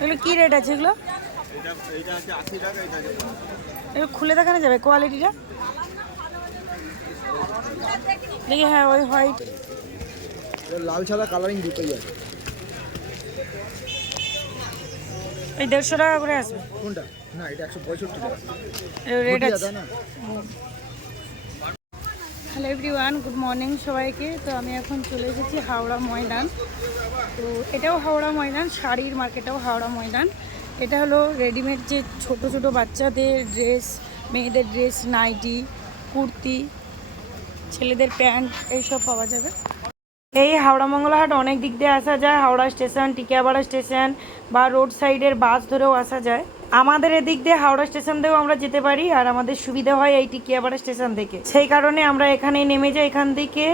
এগুলো কি রেট আছে এগুলো? এগুলো খুলে দেখানো যাবে কোয়ালিটিটা দেখি হ্যাঁ ওই হোয়াইট লাল সাদা কালারিং দুটোই আছে। এই দেড়শো টাকা করে আসবে। কোনটা? না এটা একশো পঁয়ষট্টি টাকা। রেট আছে। না? হ্যালো এভরিওয়ান, গুড মর্নিং সবাইকে। তো আমি এখন চলে এসেছি হাওড়া ময়দান। তো এটাও হাওড়া ময়দান, শাড়ির মার্কেটটাও হাওড়া ময়দান। এটা হলো রেডিমেড যে ছোট ছোট বাচ্চাদের ড্রেস মেয়েদের ড্রেস নাইটি, কুর্তি, ছেলেদের প্যান্ট, এইসব পাওয়া যাবে। এই হাওড়া মঙ্গলাহাট অনেক দিক দিয়ে আসা যায়। হাওড়া স্টেশন, টিকিয়াপাড়া স্টেশন বা রোড সাইডের বাস ধরেও আসা যায়। আমাদের এদিক দিয়ে হাওড়া স্টেশন দিয়েও আমরা যেতে পারি, আর আমাদের সুবিধা হয় এই টিকিয়াপাড়া স্টেশন থেকে। সেই কারণে আমরা এখানেই নেমে যাই, এখান থেকে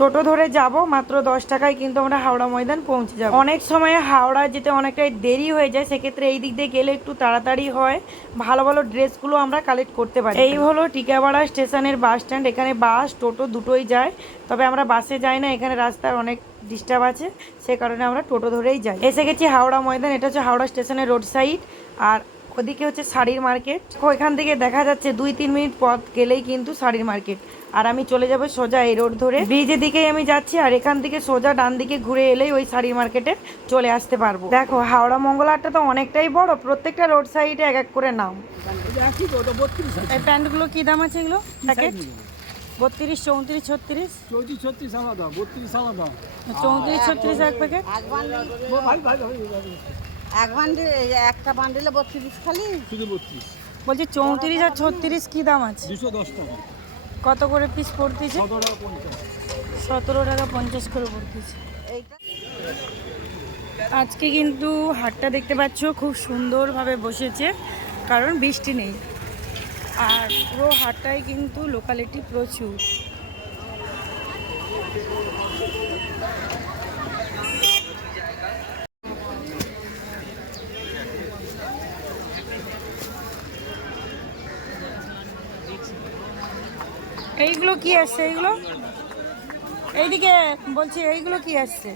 টোটো ধরে যাব, মাত্র দশ টাকায় কিন্তু আমরা হাওড়া ময়দান পৌঁছে যাব। অনেক সময় হাওড়া যেতে অনেকটাই দেরি হয়ে যায়, সেক্ষেত্রে এই দিক দিয়ে গেলে একটু তাড়াতাড়ি হয়। ভালো ভালো ড্রেসগুলো আমরা কালেক্ট করতে পারি। এই হলো টিকাপাড়া স্টেশনের বাস স্ট্যান্ড, এখানে বাস, টোটো দুটোই যায়। তবে আমরা বাসে যাই না, এখানে রাস্তার অনেক ডিস্টার্ব আছে, সে কারণে আমরা টোটো ধরেই যাই। এসে গেছি হাওড়া ময়দান, এটা হচ্ছে হাওড়া স্টেশনের রোড সাইড, আর ওদিকে হচ্ছে শাড়ির মার্কেট। ওইখান থেকে দেখা যাচ্ছে দুই তিন মিনিট পথ গেলেই কিন্তু শাড়ির মার্কেট। আর আমি চলে যাব সোজা এই রোড ধরে। ব্রিজের দিকেই আমি যাচ্ছি আর এখান থেকে সোজা ডান দিকে ঘুরে এলেই ওই শাড়ির মার্কেটে চলে আসতে পারব। দেখো হাওড়া মঙ্গলাহাটটা তো অনেকটাই বড়। প্রত্যেকটা রোড সাইডে এক এক করে নাম। এই প্যান্টগুলো কি দাম আছে এগুলো? প্যাকেট? বত্রিশ চৌত্রিশ ছত্রিশ? চৌত্রিশ ছত্রিশ আলাদা বত্রিশ আলাদা। চৌত্রিশ ছত্রিশ এক প্যাকেট? এক বান্ডিল একটা বান্ডিলে বত্রিশ খালি? শুধু বত্রিশ। বলছি চৌত্রিশ আর ছত্রিশ কি দাম আছে? দুশো দশ টাকা। কত করে পিস পড়তেছে? কত টাকা পঞ্চাশ। সতেরো টাকা পঞ্চাশ করে পড়তেছে। এইটা? আজকে কিন্তু হাটটা দেখতে পাচ্ছ খুব সুন্দরভাবে বসেছে কারণ বৃষ্টি নেই। আর পুরো হাটটাই কিন্তু লোকালিটি প্রচুর। এইগুলো কি আসছে এইগুলো? এইদিকে বলছি, এইগুলো কি আসছে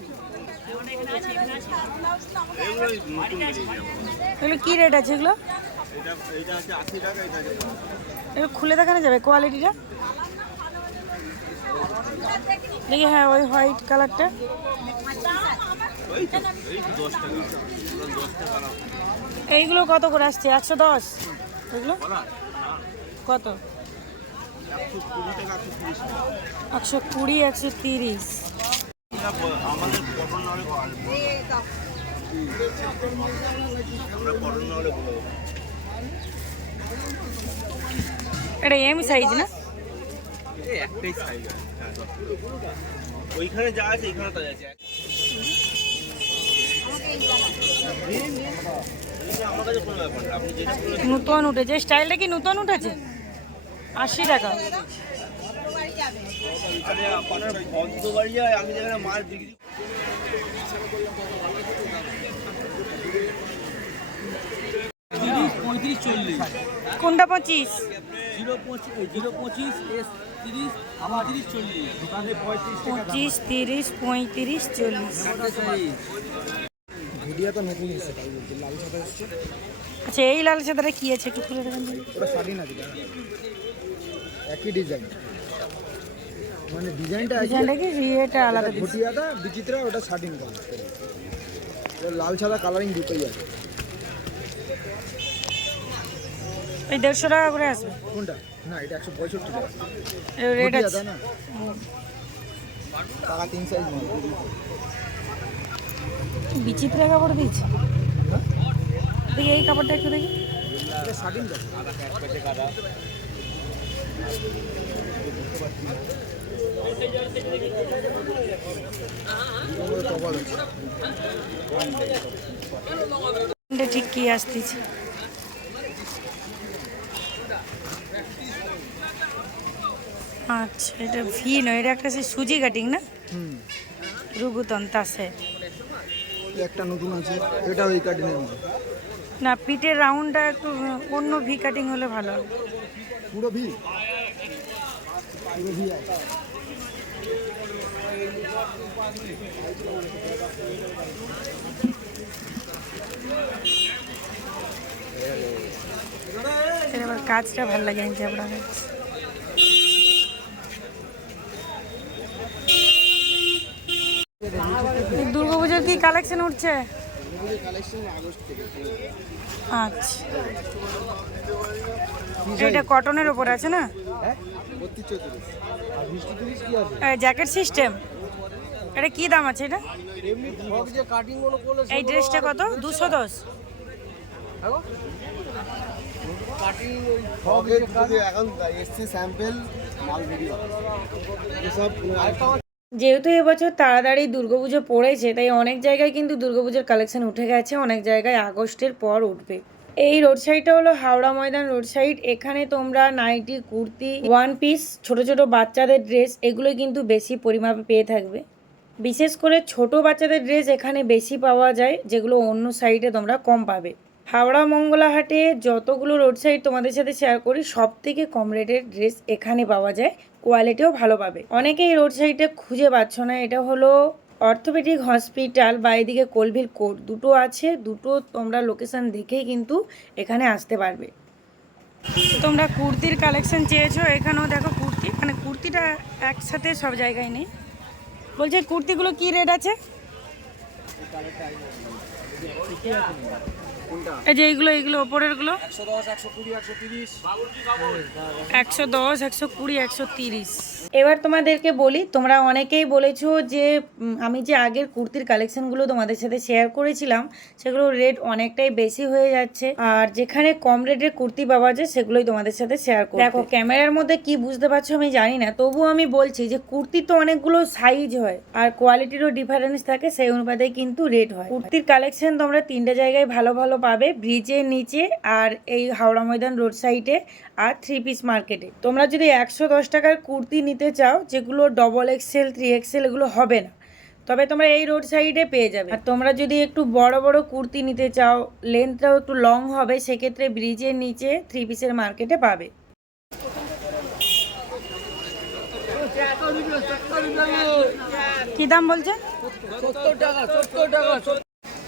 এগুলো কি রেট আছে এগুলো? এগুলো খুলে দেখানো যাবে কোয়ালিটিটা দেখি হ্যাঁ ওই হোয়াইট কালারটা এইগুলো কত করে আসছে? একশো দশ? এগুলো? কত? একশো কুড়ি একশো তিরিশ। এটা এম সাইজ না? একটাই সাইজ। ওইখানে যা আছে এখানে আছে। নতুন উঠেছে। স্টাইলটা কি নতুন উঠেছে? আশি টাকা। বিক্রি তিরিশ পঁয়ত্রিশ চল্লিশ কোনটা পঁচিশ? জিরো পঁচিশ জিরো পঁচিশ তিরিশ চল্লিশ পঁয়ত্রিশ পঁচিশ তিরিশ পঁয়ত্রিশ চল্লিশ। আচ্ছা এই লাল সাদাটা কি আছে? একটু খুলে দেখান দেখি। ওটা শাড়ি না দিদা একই ডিজাইন মানে ডিজাইনটা আছে ডিজাইনটা কি? এটা আলাদা। ভুটিয়াটা বিচিত্রা ওটা শাড়ি নিতে লাল সাদা কালারিং দুটোই আছে। এই দেড়শো টাকা করে আসবে। কোনটা? না এটা একশো পঁয়ষট্টি টাকা। রেট আছে। না। টাকা তিন সাইজ বিচিত্র কাপড় দিয়েছে? দেখি এই কাপড়টা একটু দেখি। এটা শাড়ি নিতে তফাৎ আছে এটা ঠিক কি আসতেছে? আচ্ছা এটা ভি নয় এটা একটা সুজি কাটিং না? হুম। রুগুতন তাসে। একটা নতুন আছে এটা ওই মতো না পিঠের রাউন্ডটা একটু অন্য ভি কাটিং হলে ভালো পুরো ভি? আবার কাজটা ভালো লাগে গাছ দুর্গা পুজোর কি কালেকশন উঠছে? আচ্ছা। এটা কটনের ওপর আছে না? হ্যাঁ? Jacket system. এটা কি দাম আছে এটা? এমনি ফগ যে কাটিংগুলো করলে এই ড্রেসটা কত? দুশো দশ। যেহেতু এবছর তাড়াতাড়ি দুর্গাপুজো পড়েছে তাই অনেক জায়গায় কিন্তু দুর্গাপুজোর কালেকশন উঠে গেছে অনেক জায়গায় আগস্টের পর উঠবে। এই রোড সাইডটা হলো হাওড়া ময়দান রোড সাইড এখানে তোমরা নাইটি, কুর্তি ওয়ান পিস ছোট ছোট বাচ্চাদের ড্রেস এগুলো কিন্তু বেশি পরিমাপে পেয়ে থাকবে। বিশেষ করে ছোট বাচ্চাদের ড্রেস এখানে বেশি পাওয়া যায়, যেগুলো অন্য সাইডে তোমরা কম পাবে। হাওড়া মঙ্গলাহাটে যতগুলো রোড সাইড তোমাদের সাথে শেয়ার করি সব থেকে কম রেটের ড্রেস এখানে পাওয়া যায় কোয়ালিটিও ভালো পাবে। অনেকেই রোড সাইডে খুঁজে পাচ্ছ না, এটা হলো অর্থোপেডিক হসপিটাল বা এদিকে কোলভিল কোর্ট, দুটো আছে, দুটো তোমরা লোকেশান দেখেই কিন্তু এখানে আসতে পারবে। তোমরা কুর্তির কালেকশন চেয়েছো, এখানেও দেখো কুর্তি মানে কুর্তিটা একসাথে সব জায়গায় নেই। বলছে কুর্তিগুলো কী রেট আছে? এই যে এইগুলো এইগুলো ওপরেরগুলো। একশো দশ একশো কুড়ি একশো তিরিশ। এবার তোমাদেরকে বলি তোমরা অনেকেই বলেছ যে আমি যে আগের কুর্তির কালেকশনগুলো তোমাদের সাথে শেয়ার করেছিলাম সেগুলো রেট অনেকটাই বেশি হয়ে যাচ্ছে। আর যেখানে কম রেটের কুর্তি পাওয়া যায় সেগুলোই তোমাদের সাথে শেয়ার করো দেখো ক্যামেরার মধ্যে কি বুঝতে পারছ আমি জানি না তবুও আমি বলছি যে কুর্তি তো অনেকগুলো সাইজ হয় আর কোয়ালিটিরও ডিফারেন্স থাকে সেই অনুপাতে কিন্তু রেট হয়। কুর্তির কালেকশন তোমরা তিনটে জায়গায় ভালো ভালো পাবে ব্রিজের নিচে আর এই হাওড়া ময়দান রোড সাইডে আর থ্রি পিস মার্কেটে তোমরা যদি একশো দশ টাকার কুর্তি নিতে চাও, যেগুলো ডবল এক্সেল থ্রি এক্সেল এগুলো হবে না, তবে তোমরা এই রোড সাইডে পেয়ে যাবে। আর তোমরা যদি একটু বড় বড় কুর্তি নিতে চাও লেন্থটাও একটু লং হবে, সেক্ষেত্রে ব্রিজের নিচে থ্রি পিসের মার্কেটে পাবে। কি দাম বলছে?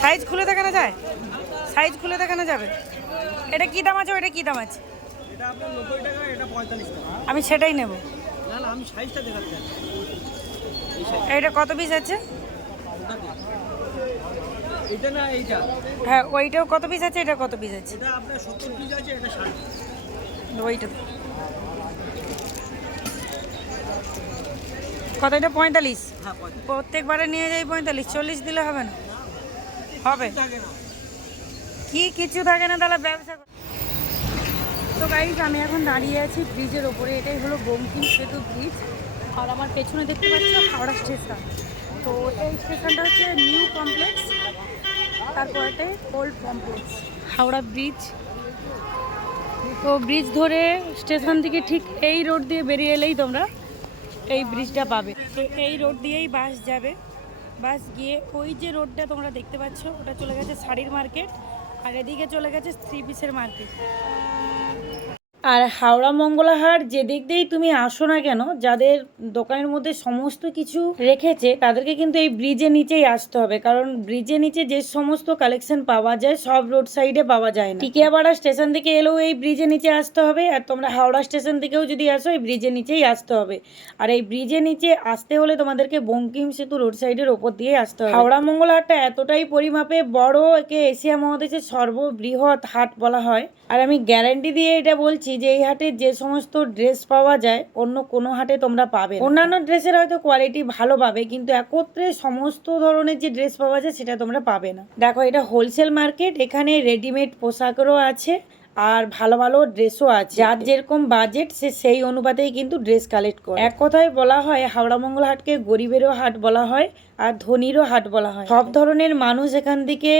সাইজ খুলে দেখানো যায়? সাইজ খুলে দেখানো যাবে? এটা কি দাম আছে? ওটা কি দাম আছে? আমি সেটাই নেব। এটা কত পিস আছে? এটা না এইটা? হ্যাঁ ওইটাও কত পিস আছে এটা কত পিস আছে? এটা আপনার সত্তর পিস আছে এটা ষাট ওইটা। কত এটা? পঁয়তাল্লিশ? হ্যাঁ প্রত্যেকবারে নিয়ে যাই পঁয়তাল্লিশ চল্লিশ দিলে হবে না? হবে। কি কিছু থাকে না তাহলে ব্যবসা তো গাইজ আমি এখন দাঁড়িয়ে আছি ব্রিজের ওপরে। এটাই হলো বঙ্কিম সেতু ব্রিজ আর আমার পেছনে দেখতে পাচ্ছ হাওড়া স্টেশন তো এই স্টেশনটা হচ্ছে new complex old Howrah bridge. তো ব্রিজ ধরে স্টেশন থেকে ঠিক এই রোড দিয়ে বেরিয়ে এলেই তোমরা এই ব্রিজটা পাবে। তো এই রোড দিয়েই বাস যাবে। বাস গিয়ে ওই যে রোডটা তোমরা দেখতে পাচ্ছ, ওটা চলে গেছে শাড়ির মার্কেট। আর এদিকে চলে গেছে থ্রি পিসের মার্কেট। আর হাওড়া মঙ্গলাহাট যে দিক দিয়েই তুমি আসো না কেন, যাদের দোকানের মধ্যে সমস্ত কিছু রেখেছে, তাদেরকে কিন্তু এই ব্রিজের নিচেই আসতে হবে। কারণ ব্রিজের নিচে যে সমস্ত কালেকশন পাওয়া যায়, সব রোড সাইডে পাওয়া যায় না। টিকিয়াপাড়া স্টেশন থেকে এলেও এই ব্রিজের নিচে আসতে হবে, আর তোমরা হাওড়া স্টেশন থেকেও যদি আসো, এই ব্রিজের নিচেই আসতে হবে। আর এই ব্রিজের নিচে আসতে হলে তোমাদেরকে বঙ্কিম সেতু রোড সাইডের ওপর দিয়ে আসতে হবে। হাওড়া মঙ্গলহাটটা এতটাই পরিমাপে বড়, একে এশিয়া মহাদেশের সর্ববৃহৎ হাট বলা হয়। আর আমি গ্যারান্টি দিয়ে এটা বলছি যে এই হাটে যে সমস্ত ড্রেস পাওয়া যায়, অন্য কোনো হাটে তোমরা পাবে। অন্যান্য ড্রেসের হয়তো কোয়ালিটি ভালো পাবে, কিন্তু একত্রে সমস্ত ধরনের যে ড্রেস পাওয়া যায়, সেটা তোমরা পাবে না দেখো, এটা হোলসেল মার্কেট এখানে রেডিমেড পোশাকেরও আছে আর ভালো ভালো ড্রেসও আছে। যার যেরকম বাজেট সে সেই অনুপাতেই কিন্তু ড্রেস কালেক্ট করে। এক কথায় বলা হয় হাওড়া মঙ্গল হাটকে গরিবেরও হাট বলা হয় আর ধনীরও হাট বলা হয়। সব ধরনের মানুষ এখান থেকে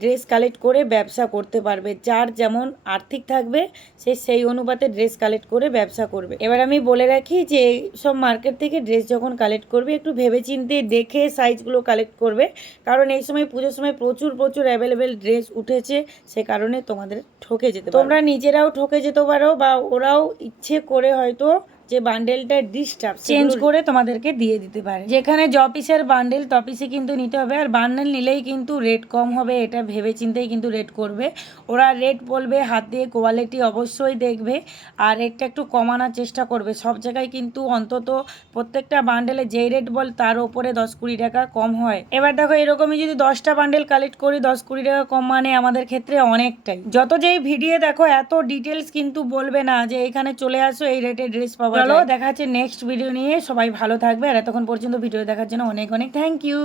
ড্রেস কালেক্ট করে ব্যবসা করতে পারবে। যার যেমন আর্থিক থাকবে সে সেই অনুপাতে ড্রেস কালেক্ট করে ব্যবসা করবে। এবার আমি বলে রাখি যে এই সব মার্কেট থেকে ড্রেস যখন কালেক্ট করবে একটু ভেবেচিন্তে দেখে সাইজগুলো কালেক্ট করবে। কারণ এই সময় পুজোর সময় প্রচুর প্রচুর অ্যাভেলেবেল ড্রেস উঠেছে সে কারণে তোমাদের ঠকে যেতে পারে। তোমরা নিজেরাও ঠকে যেতে পারো বা ওরাও ইচ্ছে করে হয়তো যে বান্ডেলটা ডিস্টার্ব চেঞ্জ করে তোমাদেরকে দিয়ে দিতে পারে। যেখানে জপিসের বান্ডেল তপিসে কিন্তু নিতে হবে। আর বান্ডেল নিলেই কিন্তু রেট কম হবে, এটা ভেবে চিন্তেই কিন্তু রেট করবে। ওরা রেট বলবে, হাত দিয়ে কোয়ালিটি অবশ্যই দেখবে। আর রেটটা একটু কমানোর চেষ্টা করবে। সব জায়গায় কিন্তু অন্তত প্রত্যেকটা বান্ডেলে যেই রেট বল, তার উপরে দশ কুড়ি টাকা কম হয়। এবার দেখো, এরকমই যদি দশটা বান্ডেল কালেক্ট করি দশ কুড়ি টাকা কম মানে আমাদের ক্ষেত্রে অনেকটাই। যত যেই ভিডিও দেখো, এত ডিটেলস কিন্তু বলবে না যে এখানে চলে আসো, এই রেটে ড্রেস পাবো চলো দেখা হচ্ছে নেক্সট ভিডিও নিয়ে। সবাই ভালো থাকবে। আর এতক্ষণ পর্যন্ত ভিডিও দেখার জন্য অনেক অনেক থ্যাংক ইউ